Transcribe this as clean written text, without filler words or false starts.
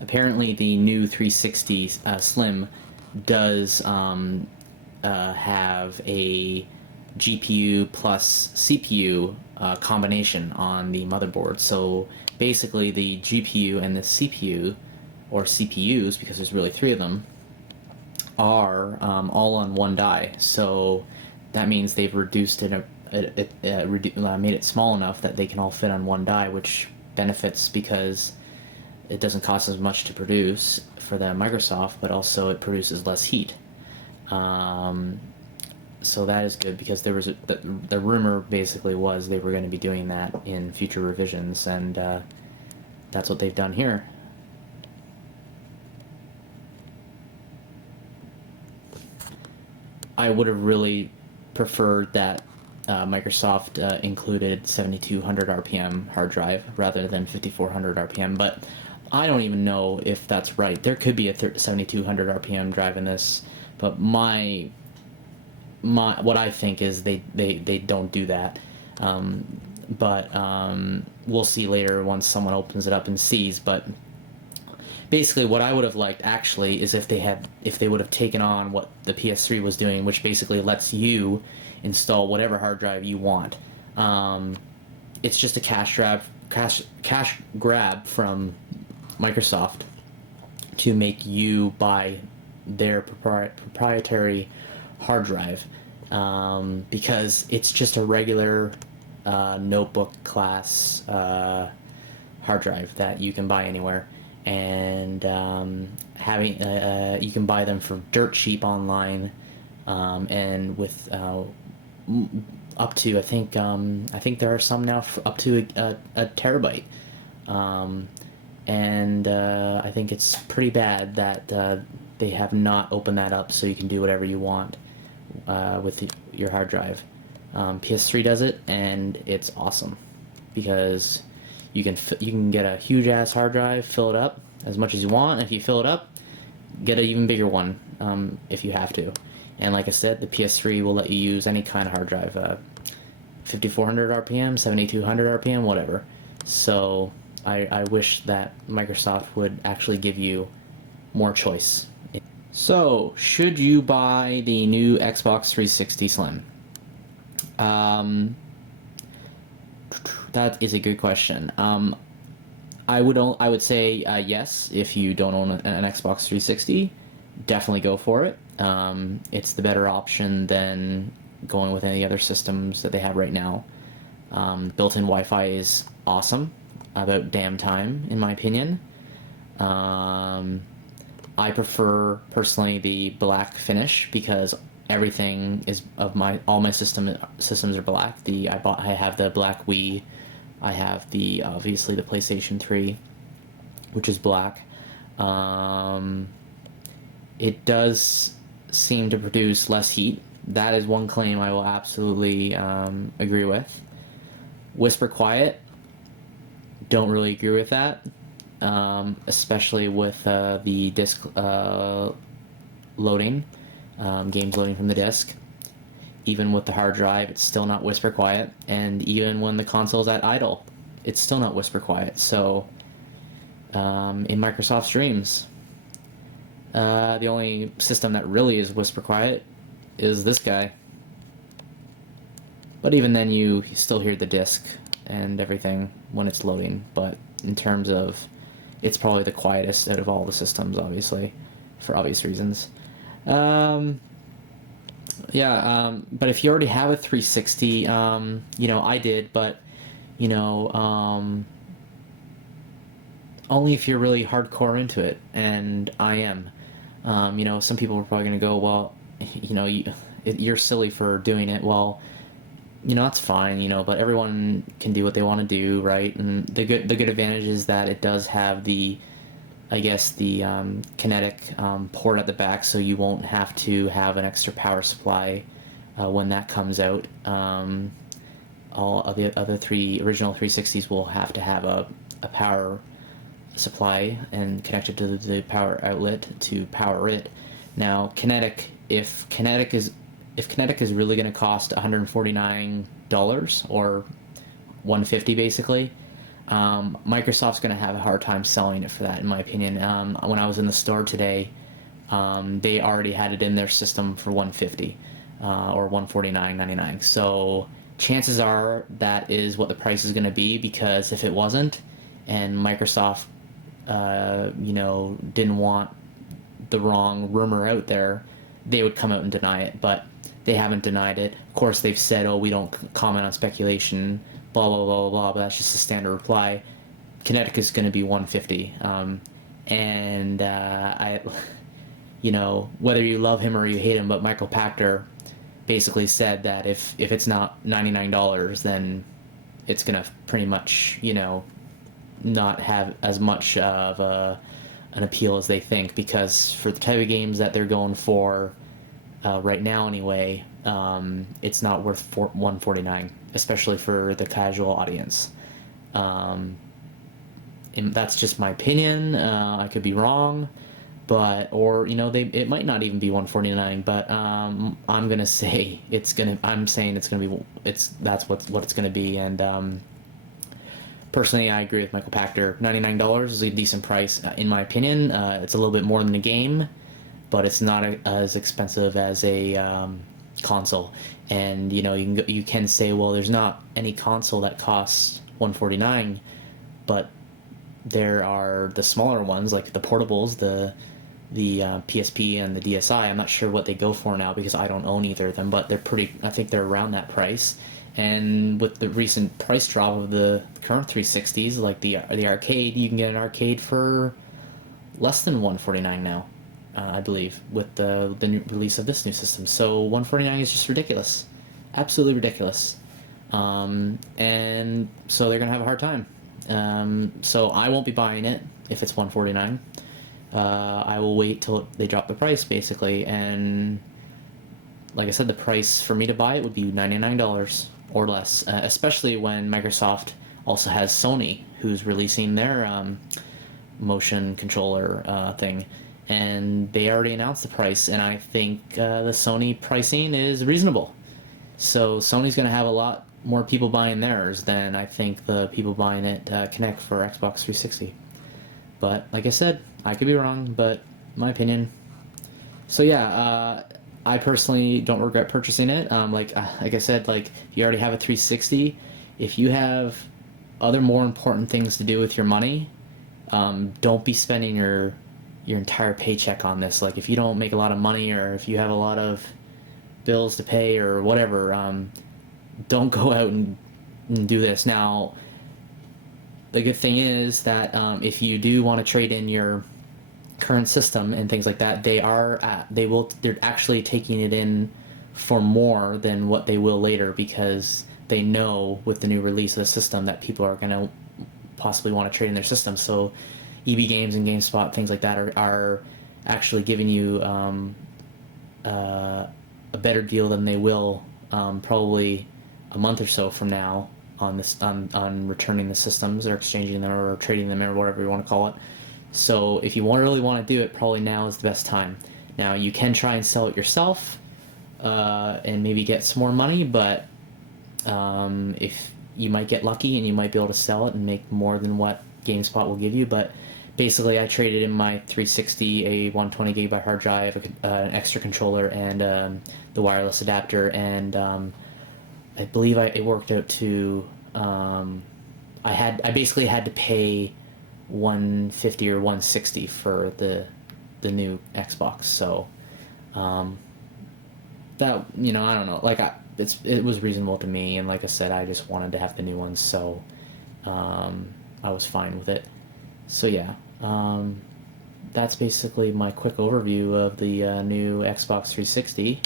apparently the new 360 Slim does have a GPU plus CPU combination on the motherboard. So basically, the GPU and the CPU, or CPUs, because there's really three of them, are all on one die. So that means they've reduced made it small enough that they can all fit on one die, which benefits because it doesn't cost as much to produce for the Microsoft, but also it produces less heat. Um, so that is good because there was the rumor basically was they were going to be doing that in future revisions, and that's what they've done here. I would have really preferred that Microsoft included 7200 RPM hard drive rather than 5400 RPM, but I don't even know if that's right. There could be a 7200 RPM drive in this, but my what I think is they don't do that. But we'll see later once someone opens it up and sees. But basically, what I would have liked actually is if they would have taken on what the PS3 was doing, which basically lets you install whatever hard drive you want. It's just a cash grab from Microsoft to make you buy their proprietary hard drive, because it's just a regular notebook class hard drive that you can buy anywhere, and having you can buy them for dirt cheap online, and with up to I think there are some now up to a terabyte. And I think it's pretty bad that they have not opened that up so you can do whatever you want with your hard drive. PS3 does it, and it's awesome because you can get a huge ass hard drive, fill it up as much as you want. If you fill it up, get an even bigger one if you have to. And like I said, the PS3 will let you use any kind of hard drive, 5400 RPM, 7200 RPM, whatever. So I wish that Microsoft would actually give you more choice. So, should you buy the new Xbox 360 Slim? That is a good question. I would say yes if you don't own an Xbox 360. Definitely go for it. It's the better option than going with any other systems that they have right now. Built-in Wi-Fi is awesome, about damn time, in my opinion. I prefer personally the black finish because everything is all my systems are black. I have the black Wii. I have obviously the PlayStation 3, which is black. It does seem to produce less heat. That is one claim I will absolutely agree with. Whisper Quiet, don't really agree with that, especially with the disc loading, games loading from the disc. Even with the hard drive, it's still not whisper quiet, and even when the console's at idle, it's still not whisper quiet. So, in Microsoft's dreams, the only system that really is whisper quiet is this guy. But even then, you still hear the disc and everything when it's loading. But in terms of, it's probably the quietest out of all the systems, obviously, for obvious reasons. But if you already have a 360, I did, but, only if you're really hardcore into it, and I am. Some people are probably going to go, well, you're silly for doing it. Well, that's fine, but everyone can do what they want to do, right? And the good advantage is that it does have the kinetic port at the back, so you won't have to have an extra power supply when that comes out. All of the other three original 360s will have to have a power supply and connected to the power outlet to power it. Now, if Kinetic is really going to cost $149 or $150 basically, Microsoft's going to have a hard time selling it for that, in my opinion. When I was in the store today, they already had it in their system for 150 or 149.99. So chances are that is what the price is going to be, because if it wasn't, and Microsoft, didn't want the wrong rumor out there, they would come out and deny it. But they haven't denied it. Of course, they've said, "Oh, we don't comment on speculation." Blah blah blah blah blah. But that's just a standard reply. Kinetic is going to be 150, and whether you love him or you hate him, but Michael Pachter basically said that if it's not $99, then it's gonna pretty much not have as much of an appeal as they think, because for the type of games that they're going for right now anyway, it's not worth $149, especially for the casual audience. And that's just my opinion. I could be wrong, it might not even be $149. But I'm gonna say I'm saying it's gonna be that's what it's gonna be. And personally, I agree with Michael Pachter. $99 is a decent price, in my opinion. It's a little bit more than a game, but it's not as expensive as a console. And you can say, well, there's not any console that costs $149, but there are the smaller ones, like the portables, the PSP and the DSi. I'm not sure what they go for now, because I don't own either of them, but I think they're around that price. And with the recent price drop of the current 360s, like the arcade, you can get an arcade for less than $149 now, I believe, with the new release of this new system. So $149 is just ridiculous, absolutely ridiculous. And so they're gonna have a hard time. So I won't be buying it if it's $149. I will wait till they drop the price, basically. And like I said, the price for me to buy it would be $99 or less, especially when Microsoft also has Sony, who's releasing their motion controller thing. And they already announced the price, and I think the Sony pricing is reasonable. So Sony's going to have a lot more people buying theirs than I think the people buying it Kinect for Xbox 360. But like I said, I could be wrong, but my opinion. So yeah, I personally don't regret purchasing it. Like I said, like if you already have a 360, if you have other more important things to do with your money, don't be spending your entire paycheck on this. Like if you don't make a lot of money, or if you have a lot of bills to pay or whatever, don't go out and do this. Now, the good thing is that if you do want to trade in your current system and things like that, they're actually taking it in for more than what they will later, because they know with the new release of the system that people are going to possibly want to trade in their system. So EB Games and GameSpot, things like that, are actually giving you a better deal than they will probably a month or so from now on returning the systems, or exchanging them, or trading them, or whatever you want to call it. So if you really want to do it, probably now is the best time. Now you can try and sell it yourself and maybe get some more money, but if you might get lucky and you might be able to sell it and make more than what GameSpot will give you. But basically, I traded in my 360, a 120 gigabyte hard drive, an extra controller, and the wireless adapter, and I believe it worked out to I basically had to pay $150 or $160 for the new Xbox. So that, I don't know, like it was reasonable to me, and like I said, I just wanted to have the new ones, so I was fine with it. So yeah, that's basically my quick overview of the new Xbox 360.